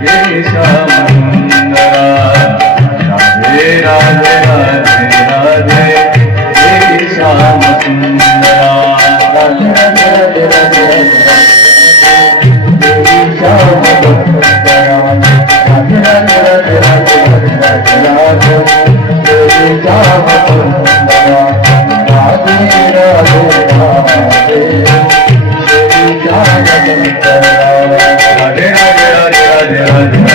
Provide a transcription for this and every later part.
हे श्याम सुंदरा राधे राधे राधे राधे हे श्याम सुंदरा राधे राधे राधे हे श्याम सुंदरा राधे राधे राधे राधे राधे हे श्याम सुंदरा राधे राधे राधे हे श्याम सुंदरा राधे राधे राधे राधे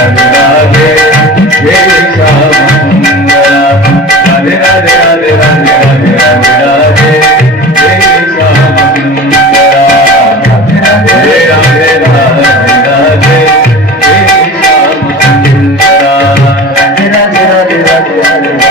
राधे राधे हे श्याम सुंदरा राधे राधे राधे राधे राधे राधे राधे हे श्याम सुंदरा राधे राधे राधे राधे हे श्याम सुंदरा राधे राधे राधे राधे राधे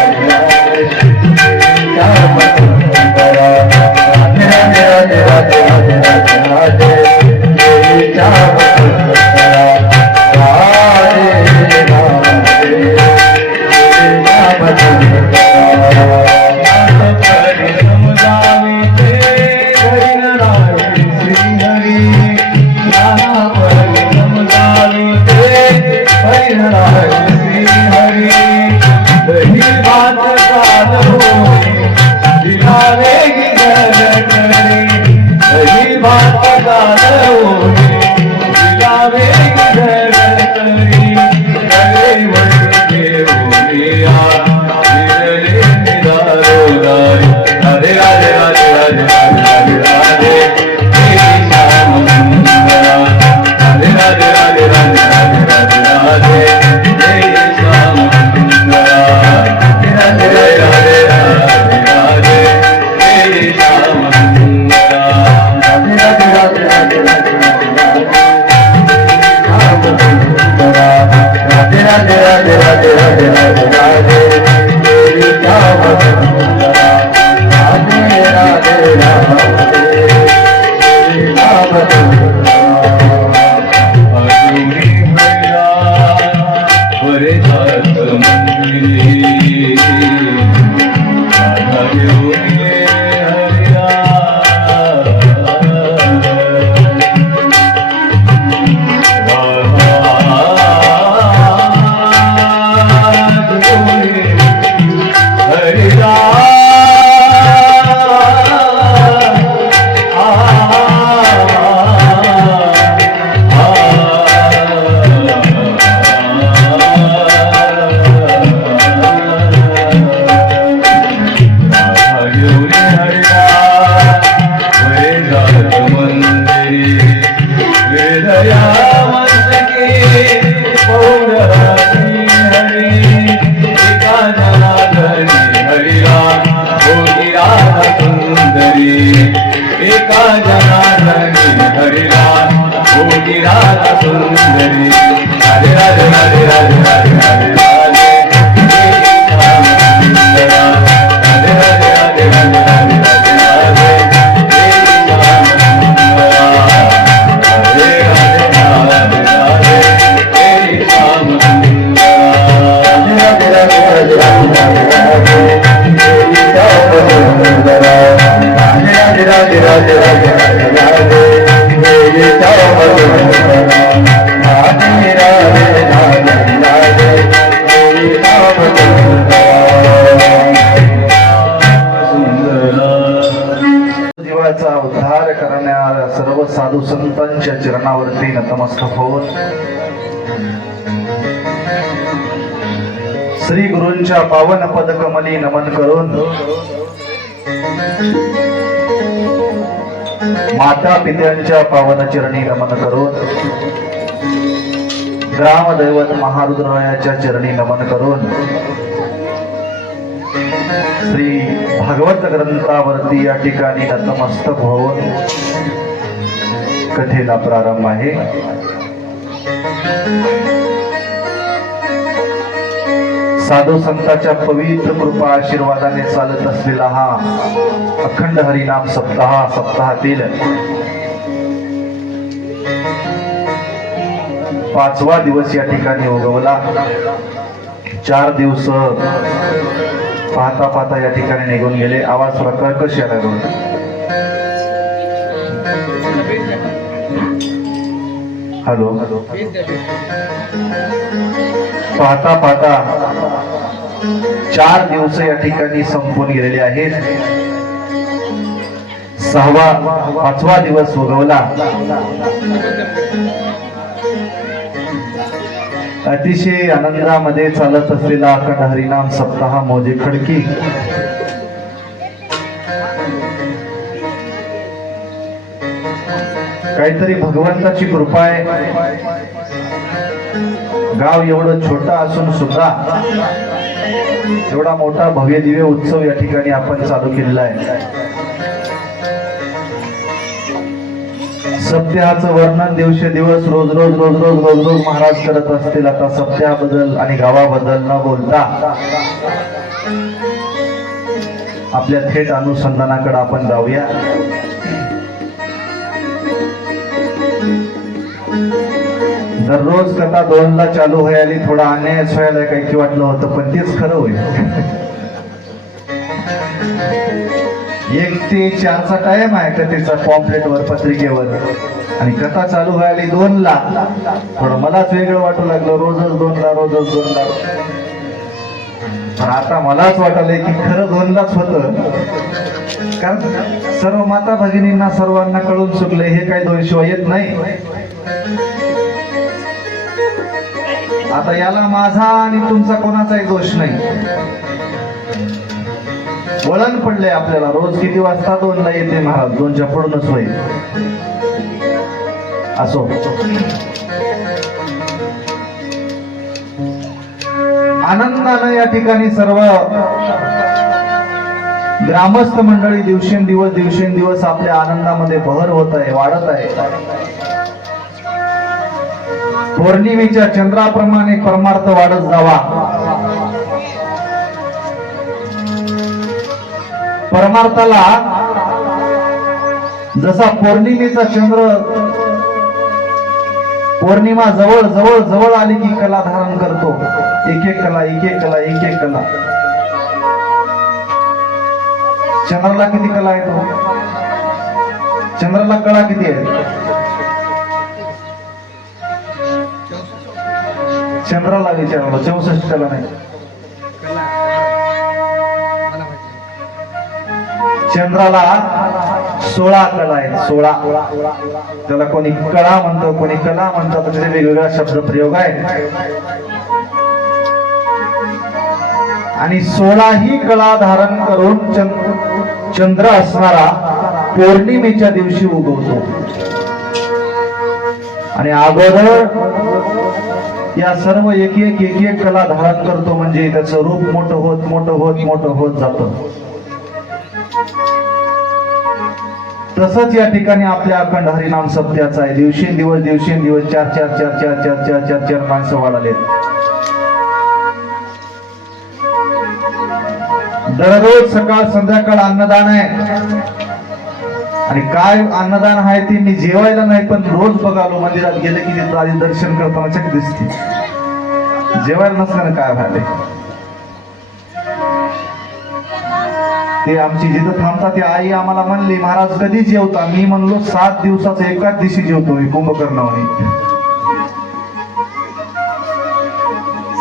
राधे श्याम सुंदरा राधे राधे राधे राधे राधे राधे राधे हे श्याम जीवाचा उद्धार करणाऱ्या सर्व साधू संतांच्या चरणावरती नतमस्तक होऊन श्री गुरूंच्या पावन पदकमली नमन करून माता पित्यांच्या पावन चरणी नमन करून ग्रामदैवत महारुद्रायाच्या चरणी नमन करून श्री भागवत ग्रंथावरती या ठिकाणी नतमस्तक होऊन कथेला प्रारंभ आहे. साधू संतांच्या पवित्र कृपा आशीर्वादाने चालत असलेला हा अखंड हरिनाम सप्ताहातील 5वा दिवस या ठिकाणी उगवला. 4 दिवस पाहता पाहता या ठिकाणी निघून गेले. आवाज थोडा कर्कश यायला लागला. हॅलो. पाहता पाहता 4 दिवस या ठिकाणी संपून गेलेले आहेत. 5वा दिवस उगवला. अतिशय आनंदामध्ये चालत असलेला अखंड हरिनाम सप्ताह मोजे खडकी काहीतरी भगवंताची कृपा आहे. गाव एवढं छोटा असून सुद्धा एवढा मोठा भव्य दिव्य उत्सव या ठिकाणी आपण चालू केलेला आहे. सप्ताहाचं वर्णन दिवसेदिवस रोज रोज रोज रोज रोज रोज महाराज करत असतील. आता सप्ताहाबद्दल आणि गावाबद्दल न बोलता आपल्या थेट अनुसंधानाकडे आपण जाऊया. दररोज कथा 2ला चालू व्हायला थोडा अन्याय व्हायला काही की वाटलं होतं, पण तेच खरं होईल. 1 ते 4चा टाइम आहे कथेचा पॉम्पलेटवर पत्रिकेवर, आणि कथा चालू व्हायला 2ला. थोडं मलाच वेगळं वाटू लागलं, रोजच 2ला रोजच 2ला. पण आता मलाच वाटलंय की खरं 2लाच होतं, कारण सर्व माता भगिनींना सर्वांना कळून चुकले. हे काही 2 शिवाय येत नाही. आता याला माझा आणि तुमचा कोणाचाही दोष नाही. वळण पडलंय आपल्याला. रोज किती वाजता 2ला येते महाराज, 2च्या पुढूनच होईल. असो, आनंदानं या ठिकाणी सर्व ग्रामस्थ मंडळी दिवसेंदिवस आपल्या आनंदामध्ये बहर होत आहे, वाढत आहे. पौर्णिमेच्या चंद्राप्रमाणे परमार्थ वाढत जावा. परमार्थाला जसा पौर्णिमेचा चंद्र, पौर्णिमा जवळ जवळ जवळ आली की कला धारण करतो. एक एक कला, एक एक कला, एक एक कला. चंद्राला किती कला आहे? तो चंद्राला कला किती आहे? चंद्राला विचारलं, 64 कला नाही. चंद्राला 16 कला आहेत. 16. त्याला कोणी कळा म्हणतो, कोणी कला म्हणतात. त्याचे वेगवेगळा शब्द प्रयोग आहे. आणि 16 ही कला धारण करून चंद्र असणारा पौर्णिमेच्या दिवशी उगवतो. आणि अगोदर या सर्व एक एक कला धारण करतो, म्हणजे त्याचं रूप मोठं होत मोठं होत मोठं होत जातं. तसंच या ठिकाणी आपल्या अखंड हरिनाम सप्त्याचा आहे. दिवसेंदिवस 4 माणसं वाढालेत. दररोज सकाळ संध्याकाळ अन्नदान आहे. आणि काय अन्नदान आहे ते मी जेवायला नाही, पण रोज बघालो मंदिरात गेले की तिथं आधी दर्शन करताना चक दिसते. जेवायला नसल्यानं काय व्हायलंय ते आमची जिथं थांबतात ती आई आम्हाला म्हणली, महाराज कधी जेवता? मी म्हणलो 7 दिवसाचं एकाच दिवशी जेवतो मी कुंभकर्णावणी.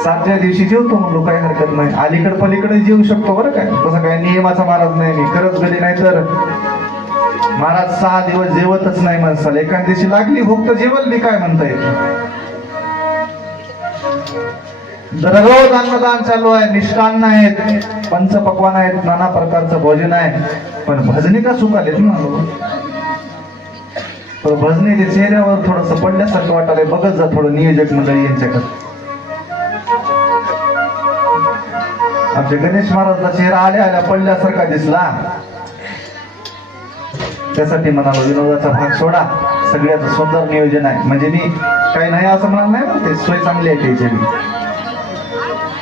7व्या दिवशी जेवतो म्हणलो, काही हरकत नाही. अलीकडे पलीकडे जेवू शकतो बरं काय, तसं काय नियमाचा महाराज नाही मी. खरंच गेली नाही तर महाराज 6 दिवस जेवतच नाही माणसाला. एका दिवशी लागली भूक तर जेवल मी, काय म्हणता येईल. दररोज अन्नदान चालू आहे. निष्ठान्न आहेत, पंचपक्वान आहेत, नाना प्रकारचं भोजन आहे. पण भजनी का सुकालेत ना. तर भजनीच्या चेहऱ्यावर थोडस पडल्यासारखं वाटायला. बघत जा थोडं नियोजक मंडळी यांच्याकडे. आमच्या गणेश महाराजचा चेहरा आल्या पडल्यासारखा दिसला. त्यासाठी म्हणालो विनोदाचा भाग सोडा. सगळ्यात सुंदर नियोजन आहे. म्हणजे मी काही नाही असं म्हणाल नाही, ते सोय चांगली आहे त्याची.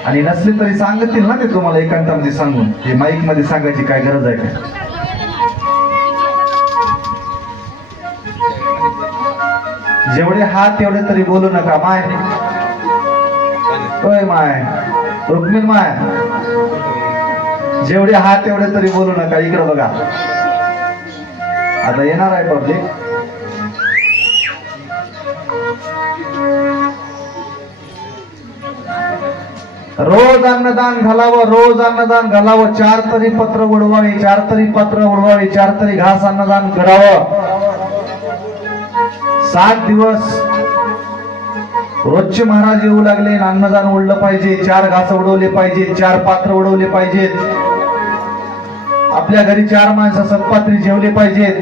आणि नसली तरी सांगतील ना ते तुम्हाला एकांतामध्ये सांगून. हे माईक मध्ये सांगायची काय गरज आहे का? जेवढे हात तेवढे तरी बोलू नका. माय होय, माय रुक्मिण माय, जेवढे हात तेवढे तरी बोलू नका. इकडे बघा, आता येणार आहे पब्लिक. रोज अन्नदान घालावं, रोज अन्नदान घालावं. 4 तरी पत्र उडवावे, 4 तरी पत्र उडवावे, 4 तरी घास अन्नदान करावं. 7 दिवस रोजचे महाराज येऊ लागले, अन्नदान उडलं पाहिजे, 4 घास उडवले पाहिजे, 4 पात्र उडवले पाहिजेत. आपल्या घरी 4 माणसं सत्पात्री जेवले पाहिजेत.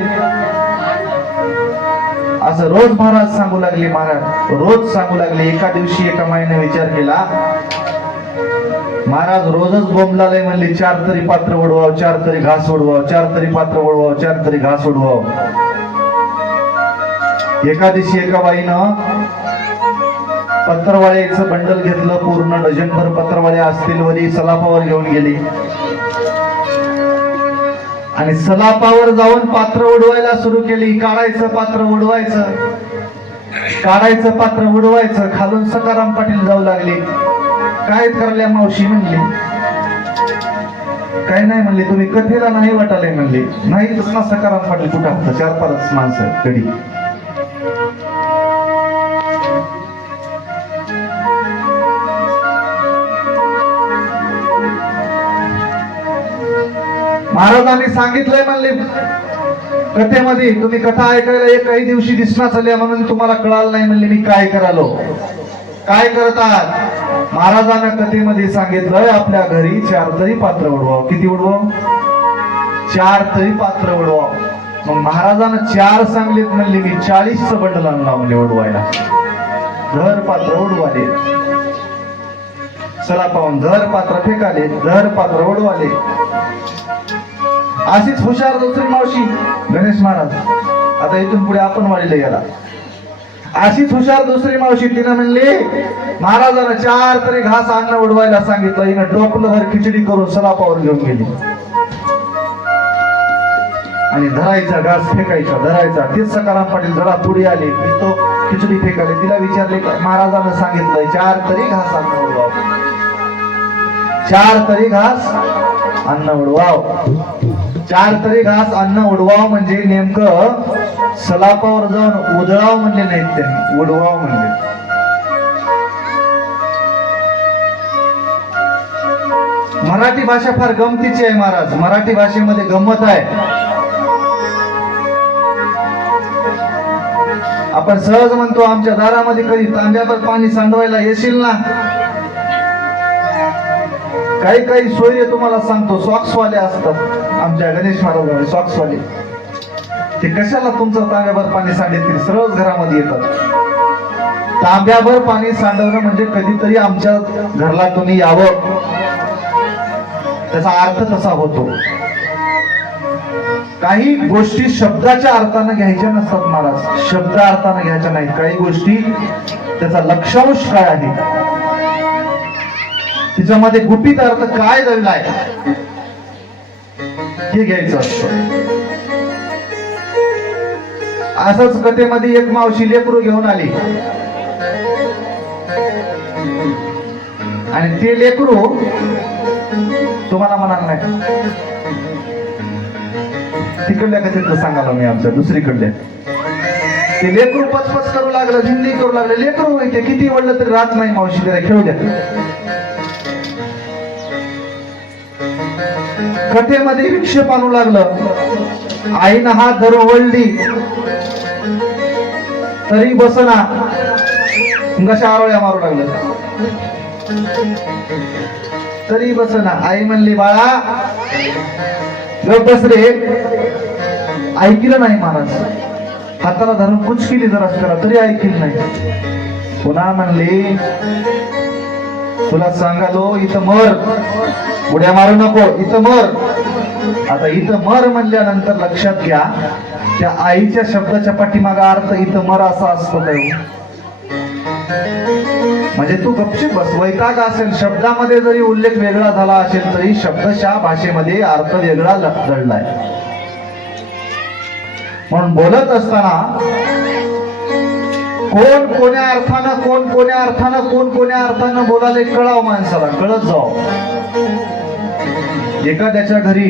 असं रोज महाराज सांगू लागले. महाराज रोज सांगू लागले. एका दिवशी एका माईने विचार केला, महाराज रोजच बोंबलालय म्हणले, 4 तरी पात्र उडवाव, 4 तरी घास उडवाव, 4 तरी पात्र उडवाव, 4 तरी घास उडवाव. एका दिवशी एका बाईनं पत्रवाळ्याचं बंडल घेतलं, पूर्ण डझनभर पत्रवाळ्या असतील, वरी सलापावर घेऊन गेली आणि सलापावर जाऊन पात्र उडवायला सुरू केली. काढायचं पात्र उडवायचं, काढायचं पात्र उडवायचं. खालून सकाराम पाटील जाऊ लागले. काय करल्या मावशी म्हणली. काय नाही म्हणले, तुम्ही कथेला नाही वाटाले म्हणले. नाही तसं सकाराम पाटील कुठं असतं, 4-5 माणसं कधी. महाराजांनी सांगितलंय म्हणले कथेमध्ये, तुम्ही कथा ऐकायला एकही दिवशी दिसणार झाल्या म्हणून तुम्हाला कळालं नाही म्हणले मी काय करालो, काय करतात. महाराजांना कथेमध्ये सांगितलंय आपल्या घरी 4 तरी पात्र उडवाव. किती उडवाव? 4 तरी पात्र उडवाव. मग महाराजांना 4 सांगलेत म्हणले, मी 40चं बंडल आणला म्हणले उडवायला. धर पात्र उडवाले, चला पाहून धर पात्र फेकाले, धर पात्र उडवाले. अशीच हुशार दुसरी मावशी गणेश महाराज, आता इथून पुढे आपण वाढीला गेला. अशीच हुशार दुसरी मावशी, तिनं म्हणली महाराजांना 4 तरी घास अन्न उडवायला सांगितलं. हिनं टोपलंभर खिचडी करून सलापावर घेऊन गेली आणि धरायचा घास फेकायचा, धरायचा. तीच सकाराम पाटील जरा पुढे आले, तो खिचडी फेकाले. तिला विचारले महाराजांना सांगितलंय 4 तरी घास अन्न उडवाव, 4 तरी घास अन्न उडवाव. 4 तरी घास अन्न उडवाव म्हणजे नेमकं सलापावर जाऊन उधळाव म्हणले नाहीत त्यांनी, उडवाव म्हणले. मराठी भाषा फार गमतीची आहे महाराज. मराठी भाषेमध्ये गंमत आहे. आपण सहज म्हणतो आमच्या दारामध्ये कधी तांब्यावर पाणी सांडवायला येशील ना. काही काही सोयरे तुम्हाला सांगतो सॉक्सवाले असतात. आमच्या गणेश महाराज सॉक्सवाले, ते कशाला तुमचं तांब्यावर पाणी सांडतील, सरळ घरामध्ये येतात. तांब्यावर पाणी सांडवणं म्हणजे कधीतरी आमच्या घरला तुम्ही यावं, त्याचा अर्थ तसा होतो. काही गोष्टी शब्दाच्या अर्थानं घ्यायच्या नसतात महाराज, शब्द अर्थानं घ्यायच्या नाही. काही गोष्टी त्याचा लक्षांश काय आहे, तिच्यामध्ये गुपित अर्थ काय दडलाय हे घ्यायचं असतं. असंच कथेमध्ये एक मावशी लेकरू घेऊन आली आणि ते लेकरू तुम्हाला म्हणाल नाही, तिकडल्या कथेतलं सांगायला मी आमच्या दुसरीकडल्या. ते लेकरू पचपच करू लागलं, हिंदी करू लागलं. लेकरू ते किती वडलं तरी राहत नाही मावशी, त्याला खेळू द्या. कथेमध्ये विक्षेप आणू लागलं. आईनं हात धरून वळली तरी बसना, कशा आरोळ्या मारू लागलं तरी बसना. आई म्हणली बाळा गप बस रे. ऐकलं नाही महाराज, हाताला धरून कुच केली जरा करा तरी ऐकलं नाही. पुन्हा म्हणली तुला सांगालो इथं मर, उड्या मारू नको, इथं मर. आता इथं मर म्हणल्यानंतर लक्षात घ्या, त्या आईच्या शब्दाच्या पाठीमागा अर्थ इथं मर असा असतो काय. म्हणजे तू गपचूप बस. वैताग असेल, शब्दामध्ये जरी उल्लेख वेगळा झाला असेल तरी शब्दशः भाषेमध्ये अर्थ वेगळा दडलाय. म्हणून बोलत असताना कोण कोण्या अर्थानं कोण कोण्या अर्थानं बोलायला कळावं, माणसाला कळत जाव. एखाद्याच्या घरी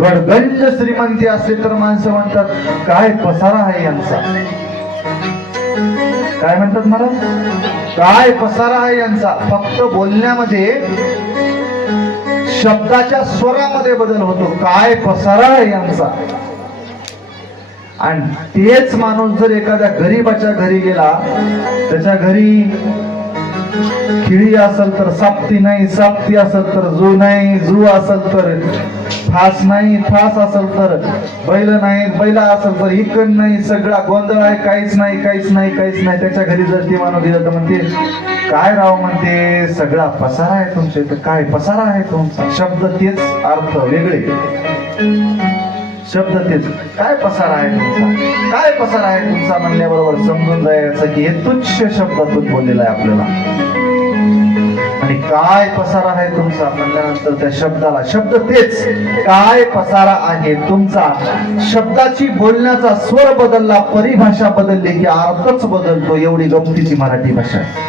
गडगंज श्रीमंती असली तर माणसं म्हणतात काय पसारा आहे यांचा. काय म्हणतात मला? काय पसारा आहे यांचा. फक्त बोलण्यामध्ये शब्दाच्या स्वरामध्ये बदल होतो. काय पसारा आहे यांचा. आणि तेच माणूस जर एखाद्या गरीबाच्या घरी गेला, त्याच्या घरी खिळी असेल तर साप्ती नाही, साप्ती असेल तर जू नाही, जू असेल तर फास नाही, फास असेल तर बैल नाही, बैला असेल तर इकड नाही, सगळा गोंधळ आहे, काहीच नाही, काहीच नाही, काहीच नाही. त्याच्या घरी जर ती माणूस दिलं तर म्हणते काय राव, म्हणते सगळा पसारा आहे तुमच्या इथं. काय पसारा आहे तुमचा. शब्द तेच, अर्थ वेगळे. शब्द तेच. काय पसारा आहे तुमचा, काय पसारा आहे तुमचा म्हणल्याबरोबर समजून जायचं की हे तुच्छ शब्दातून बोललेलं आहे आपल्याला. आणि काय पसारा आहे तुमचा म्हणल्यानंतर त्या शब्दाला शब्द तेच. काय पसारा आहे तुमचा. शब्दाची बोलण्याचा स्वर बदलला, परिभाषा बदलली की अर्थच बदलतो. एवढी गमतीची मराठी भाषा आहे.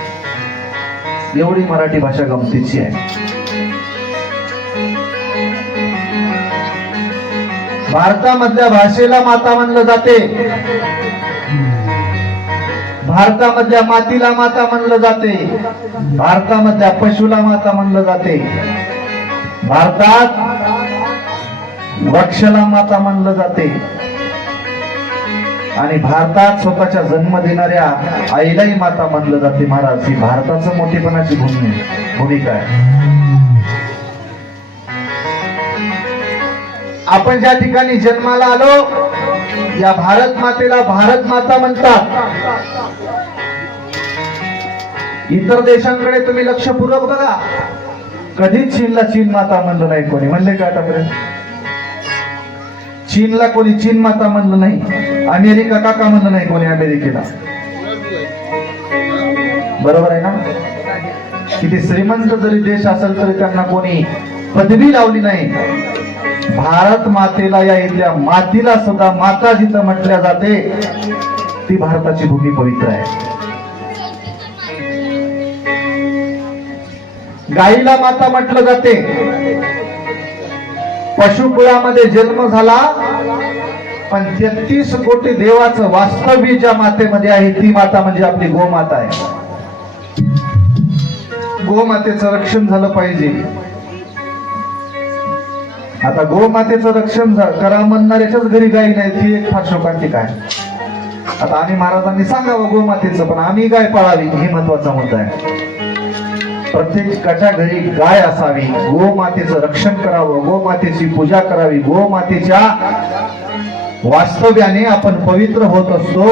एवढी मराठी भाषा गमतीची आहे. भारतामधल्या भाषेला माता म्हणलं जाते. भारतामधल्या मातीला माता म्हणलं जाते. भारतामधल्या पशुला माता म्हणलं जाते. भारतात वृक्षाला माता म्हणलं जाते. आणि भारतात स्वतःच्या जन्म देणाऱ्या आईलाही माता म्हणलं जाते. महाराज, ही भारताचं मोठेपणाची भूमिका आहे. आपण ज्या ठिकाणी जन्माला आलो, या भारत मातेला भारत माता म्हणतात. इतर देशांकडे तुम्ही लक्षपूर्वक बघा, कधीच चीनला चीन माता म्हणलं नाही कोणी. म्हणले का आतापर्यंत? चीनला कोणी चीन माता म्हणलं नाही. अमेरिका काका म्हणलं नाही कोणी अमेरिकेला. बरोबर आहे ना? किती श्रीमंत जरी देश असेल तरी त्यांना कोणी पदवी लावली नाही. भारत मातेला, या इथल्या मातीला सुद्धा माता जिथं म्हटल्या जाते, ती भारताची भूमी पवित्र आहे. गाईला माता म्हटलं जाते. पशुकुळामध्ये जन्म झाला, पण 33 कोटी देवाचं वास्तव्य ज्या मातेमध्ये आहे ती माता म्हणजे आपली गोमाता आहे. गोमातेचं रक्षण झालं पाहिजे. आता गोमातेचं रक्षण करा म्हणणाऱ्याच्याच घरी गाई नाही, ती एक फार शोकांतिक आहे. आता आम्ही महाराजांनी सांगावं गोमातेचं, पण आम्ही गाय पाळावी हे महत्वाचा मुद्दा आहे. प्रत्येकाच्या घरी गाय असावी, गोमातेचं रक्षण करावं, गोमातेची पूजा करावी. गोमातेच्या वास्तव्याने आपण पवित्र होत असतो.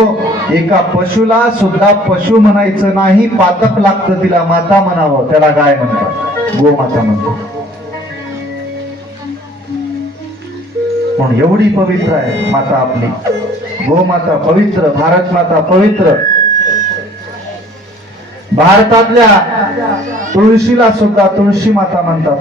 एका पशुला सुद्धा पशु म्हणायचं नाही, पातक लागतं तिला माता म्हणावं, त्याला गाय म्हणतात, गोमाता म्हणतो. म्हणून एवढी पवित्र आहे माता आपली. गोमाता पवित्र, भारत माता पवित्र. भारतातल्या तुळशीला सुद्धा तुळशी माता म्हणतात.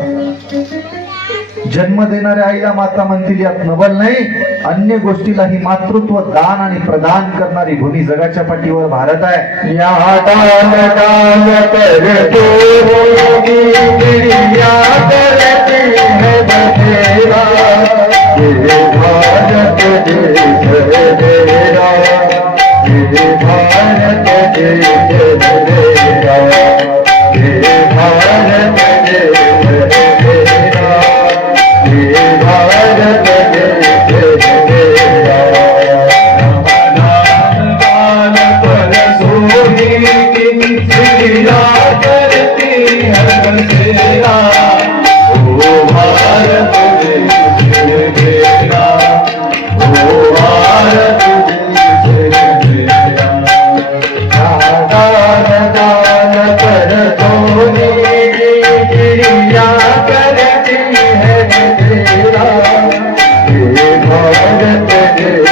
जन्म देणाऱ्या आईला माता म्हणतील यात नवल नाही. अन्य गोष्टीलाही मातृत्व दान आणि प्रदान करणारी भूमी जगाच्या पाठीवर भारत आहे. या दान दान करतो या करते है बतेरा, ये भारत देश मेरा, ये भारत देश मेरा, ये भारत देश मेरा, ये भारत देश मेरा. दान पर सोनी की चिड़िया करती है बसेरा, ओ भारत देश मेरा, ओ भारत देश मेरा. दान दान पर सोनी की चिड़िया करती है बसेरा, ये भारत देश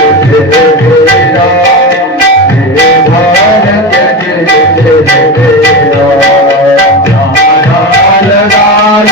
मेरा, ये भारत देश मेरा. दान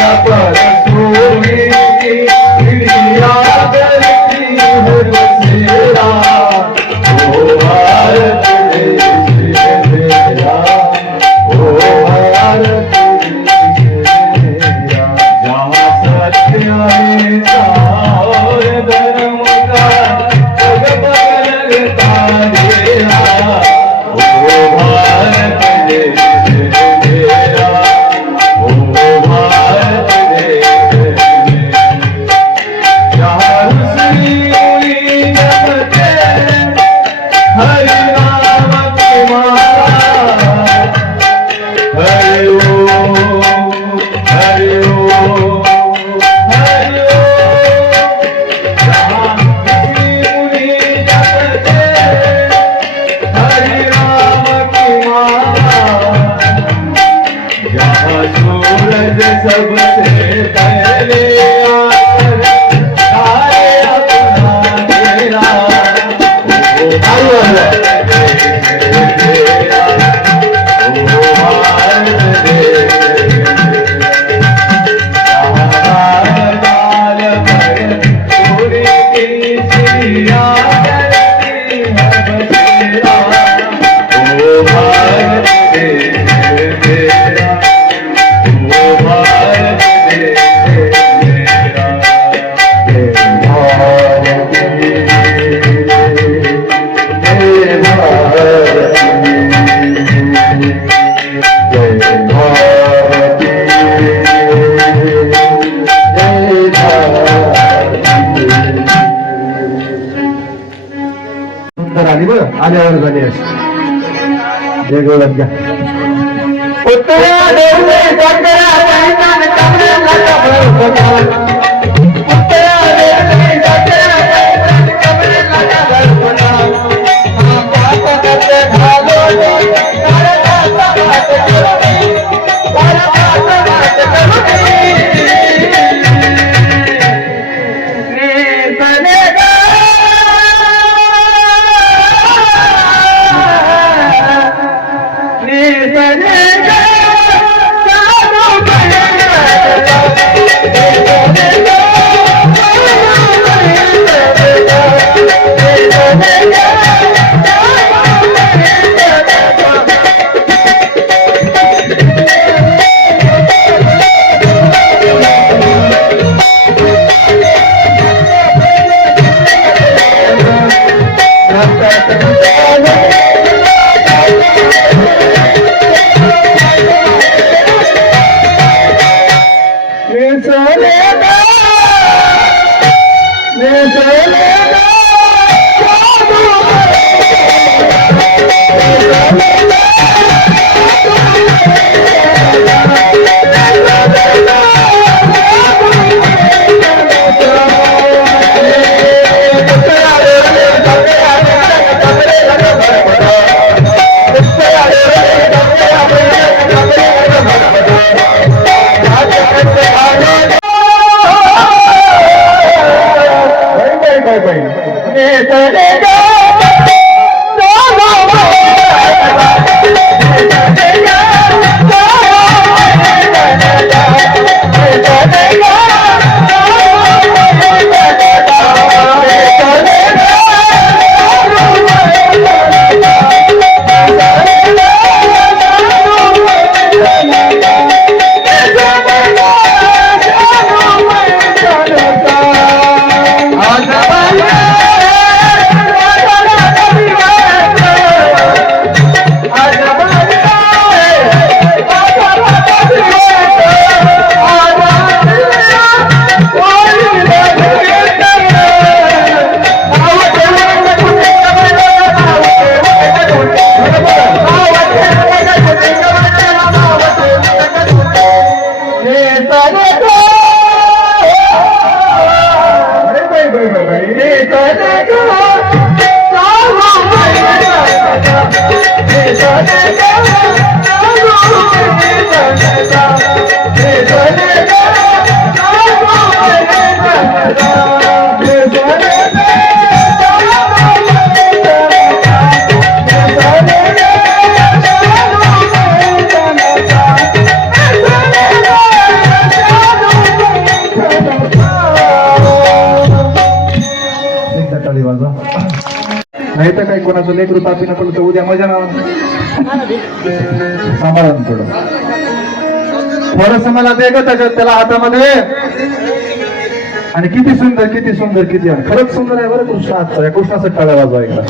सबसे पहले सारे अपना तेरा ओ भारत देश तेरा ओ भारत देश लाल पर पूरी की सिया करती है बसेरा ओ भारत देश तेरा ओ भारत देश तेरा हे भारत हे भारत जय भारत जय भारत सुंदर आली बरं आल्यावर झाली अशी वेगळं घ्या उत्तरा देवले जगरा वैमान कमला कमल उत्तरा देवले जगरा वैमान कमला कमल पाप करते भालो करता बात करोगी करता बात करोगी ने बनेगा ने बनेगा नाही तर काही कोणाचं लेकरू तापीनं पडलं तर उद्या मजा ना सांभाळून थोडं थोडस मला दे ग त्याच्यात त्याला हातामध्ये आणि किती सुंदर किती सुंदर किती खरंच सुंदर आहे बरं कृष्ण आजचा कृष्णाचं टाळ्या वाजवा एकदा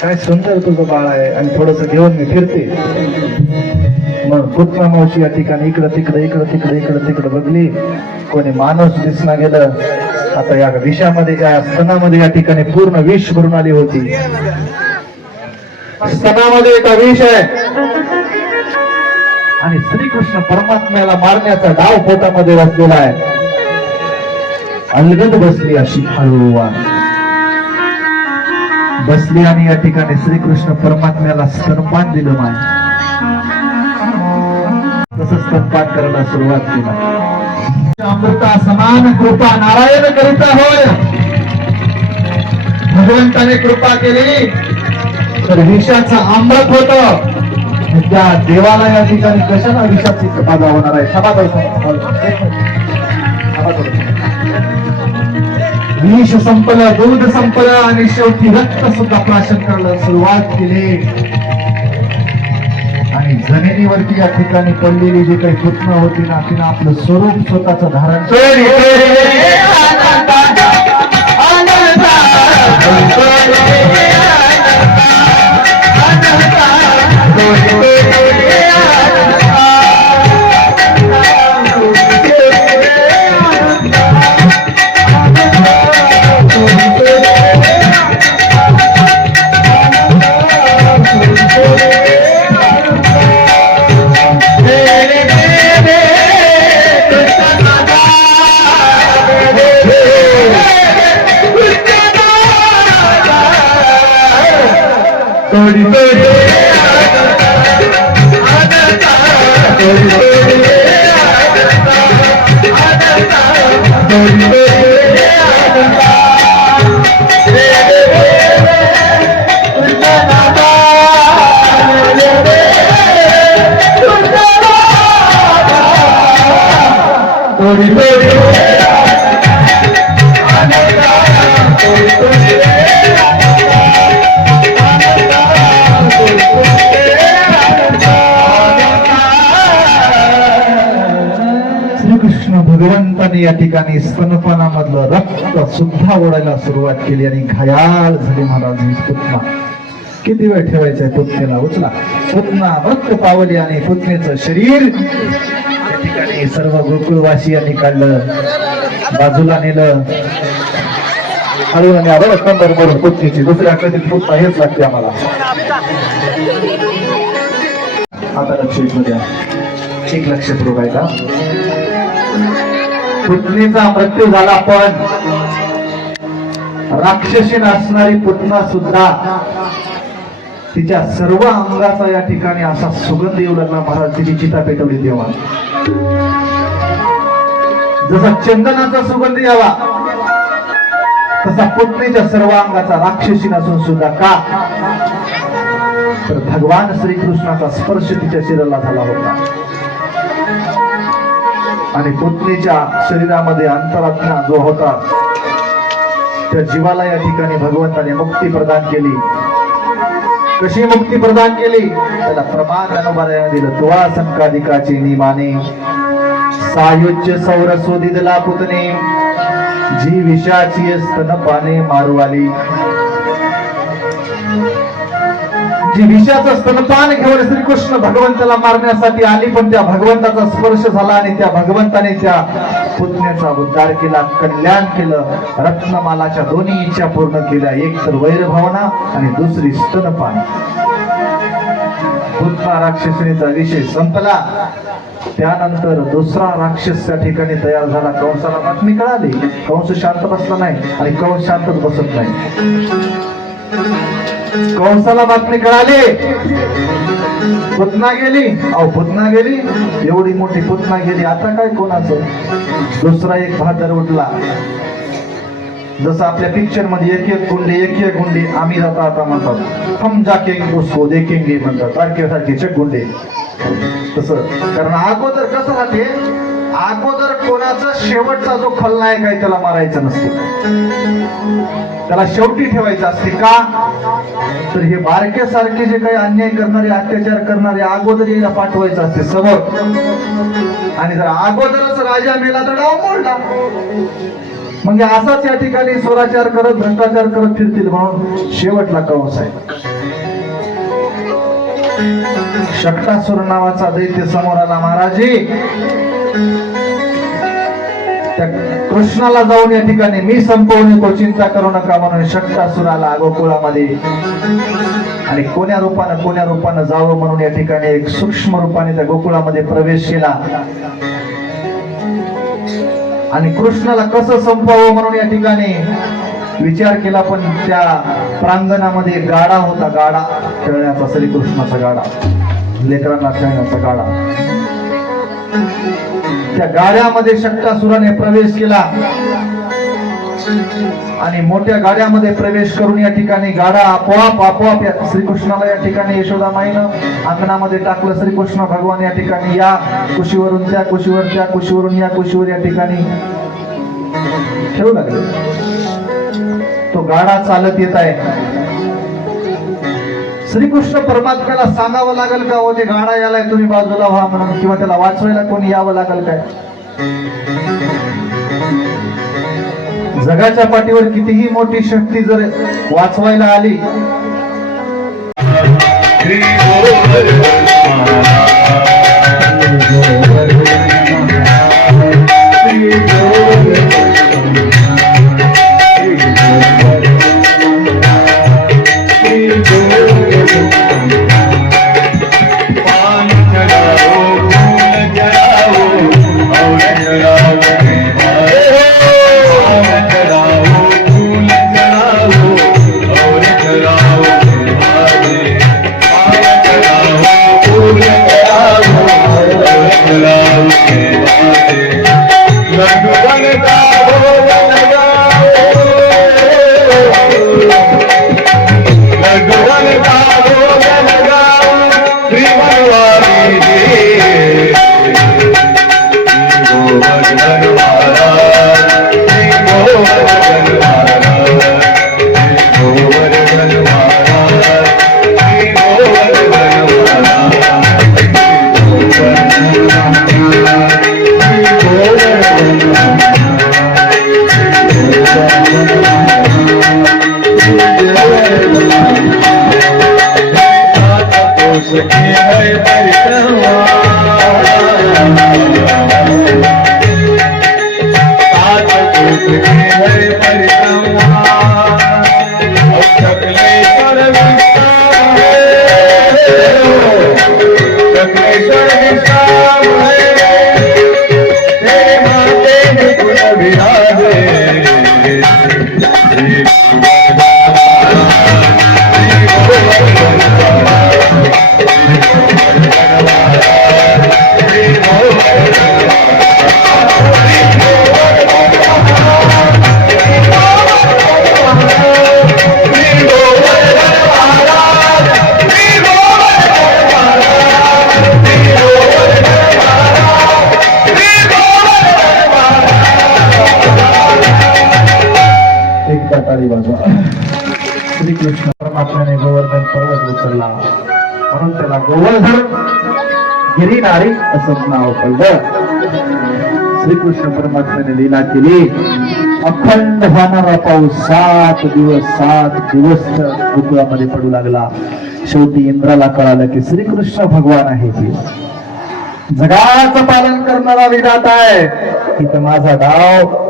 काय सुंदर तुझं बाळ आहे आणि थोडस घेऊन मी फिरते मग पुतना मावशी या ठिकाणी इकडं तिकडे इकडं तिकडे इकडं तिकडं बघली कोणी माणूस दिसना गेलं आता या विषामध्ये या स्तनामध्ये या ठिकाणी पूर्ण विष भरून आली होती स्तनामध्ये एक विष आहे आणि श्रीकृष्ण परमात्म्याला मारण्याचा डाव पोटामध्ये बसलेला आहे अलगद बसली अशी हळूवार बसली आणि या ठिकाणी श्रीकृष्ण परमात्म्याला स्तनपान दिलं माय तसं स्तनपान करायला सुरुवात केली. अमृता समान कृपा नारायण करिता होय. भगवंताने कृपा केली तर विषाचं अमृत होत. त्या देवाला या ठिकाणी कशाला विषाची बाधा होणार आहे. विष संपलं, दूध संपलं आणि शेवटी रक्त सुद्धा प्राशन करायला सुरुवात केली. आणि जमिनीवरती या ठिकाणी पडलेली जी काही पुतणं होती ना तिनं आपलं स्वरूप स्वतःचं धारण भगवंताने या ठिकाणी स्तनपानामधलं रक्त सुद्धा ओढायला सुरुवात केली आणि घायाळ झाली महाराज ही पुतना. किती वेळ ठेवायचंय पुतनेला. उचला. पुतना मृत्यू पावली आणि पुतनेचं शरीर या ठिकाणी सर्व गोकुळवासियांनी काढलं, बाजूला नेलं. हळूहळू आवर कंबर भरून पुतनेची दुसऱ्या कधीच पुतना हेच लागते आम्हाला. आता लक्ष द्या, एक लक्षपूर्वक आहे का. पुतणीचा मृत्यू झाला पण राक्षसीन असणारी पुतना सुद्धा तिच्या सर्व अंगाचा या ठिकाणी असा सुगंध येऊ लागला महाराज. तिची चिता पेटवली तेव्हा जसा चंदनाचा सुगंध यावा तसा पुतणीच्या सर्व अंगाचा राक्षसीन असून सुद्धा का तर भगवान श्रीकृष्णाचा स्पर्श तिच्या शरीराला झाला होता. आणि पुतणीच्या शरीरामध्ये अंतरात्मा जो होता त्या जीवाला या ठिकाणी भगवंताने मुक्ती प्रदान केली. कशी मुक्ती प्रदान केली त्याला प्रमाण अनुबाराने दिलं. तुवा संकादिकाची निमाने सायुज्य सौरसोदिदला पुतणे जी विषाची स्तनपाने मारू आली. जी विषाचं स्तनपान घेऊन श्रीकृष्ण भगवंताला मारण्यासाठी आली पण त्या भगवंताचा स्पर्श झाला आणि त्या भगवंताने त्या पुतण्याचा उद्धार केला, कल्याण केलं. रत्नमालाच्या दोन्ही इच्छा पूर्ण केल्या, एक तर वैरभावना आणि दुसरी स्तनपान. पुतना राक्षसीचा विषय संपला. त्यानंतर दुसरा राक्षस त्या ठिकाणी तयार झाला. कंसाला बातमी कळाली. कंस शांत बसला नाही आणि कंस शांतच बसत नाही. कंसाला बातमी कळाली, पुतना गेली. अहो पुतना गेली, एवढी मोठी पुतना गेली, आता काय कोणाचं. दुसरा एक भादर उठला. जसं आपल्या पिक्चर मध्ये एक एक गुंडे आम्ही जाता आता म्हणतात, हम जाकेंगे उसको देखेंगे म्हणतात, सारखे सारखे चक गुंडे. तसं कारण अगोदर कसं राहते, अगोदर कोणाचा शेवटचा जो खलनायक आहे त्याला मारायचं नसते, त्याला शेवटी ठेवायचं असते. का तर हे बारके सारखे जे काही अन्याय करणारे, अत्याचार करणारे अगोदर याला पाठवायचं असते समोर. आणि जर अगोदरच राजा मेला तर डाव मोडला. म्हणजे असाच या ठिकाणी स्वराचार करत भ्रष्टाचार करत फिरतील म्हणून शेवटला कंस आहे. शक्तासुर नावाचा दैत्य समोर आला. महाराजी त्या कृष्णाला जाऊन या ठिकाणी मी संपवणे को चिंता करू नका म्हणून शक्तासुर आला गोकुळामध्ये. आणि कोण्या रूपानं जावं म्हणून या ठिकाणी एक सूक्ष्म रूपाने त्या गोकुळामध्ये प्रवेश केला. आणि कृष्णाला कसं संपवावं म्हणून या ठिकाणी विचार केला. पण त्या प्रांगणामध्ये गाडा होता, गाडा खेळण्याचा, श्रीकृष्णाचा गाडा, लेकरांना खेळण्याचा गाडा. त्या गाड्यामध्ये शक्कासुराने प्रवेश केला आणि मोठ्या गाड्यामध्ये प्रवेश करून या ठिकाणी गाडा आपोआप श्रीकृष्णाला या ठिकाणी यशोदामाईनं अंगणामध्ये टाकलं. श्रीकृष्ण भगवान या ठिकाणी या कुशीवरून त्या कुशीवर, त्या कुशीवरून या कुशीवर या ठिकाणी खेळू लागले. तो गाडा चालत येत आहे. श्रीकृष्ण परमात्म्याला सांगावं लागेल का, हो ते गाडा यालाय, तुम्ही बाजूला व्हा म्हणून, किंवा त्याला वाचवायला कोणी यावं लागेल काय? जगाच्या पाठीवर कितीही मोठी शक्ती जर वाचवायला आली, श्रीकृष्ण परमात्म्याने गोवर्धन पर्वत उचलला म्हणून त्याला गोवर्धन गिरिनारी असं नाव पडलं. श्रीकृष्ण परमात्म्याने लीला केली. अखंड होणारा पाऊस 7 दिवस ऋतूमध्ये पडू लागला. शेवटी इंद्राला कळालं की श्रीकृष्ण भगवान आहे, की जगाचं पालन करणारा विधाता आहे, की तर माझा डाव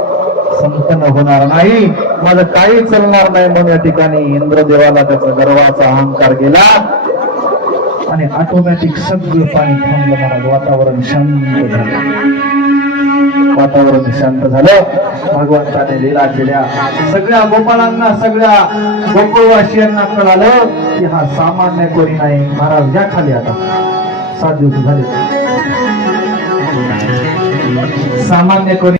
संपन्न होणार नाही, माझं काही चालणार नाही. म्हणून या ठिकाणी इंद्रदेवाला त्याचा गर्वाचा अहंकार गेला आणि ऑटोमॅटिक सगळं पाणी थांबलं. महाराज वातावरण शांत झालं. वातावरण शांत झालं. भगवंताने लीला केल्या. सगळ्या गोपाळांना, सगळ्या गोकुळवासियांना कळालं की हा सामान्य कोणी नाही. महाराज घ्या खाली. आता 7 दिवस झाले. सामान्य कोणी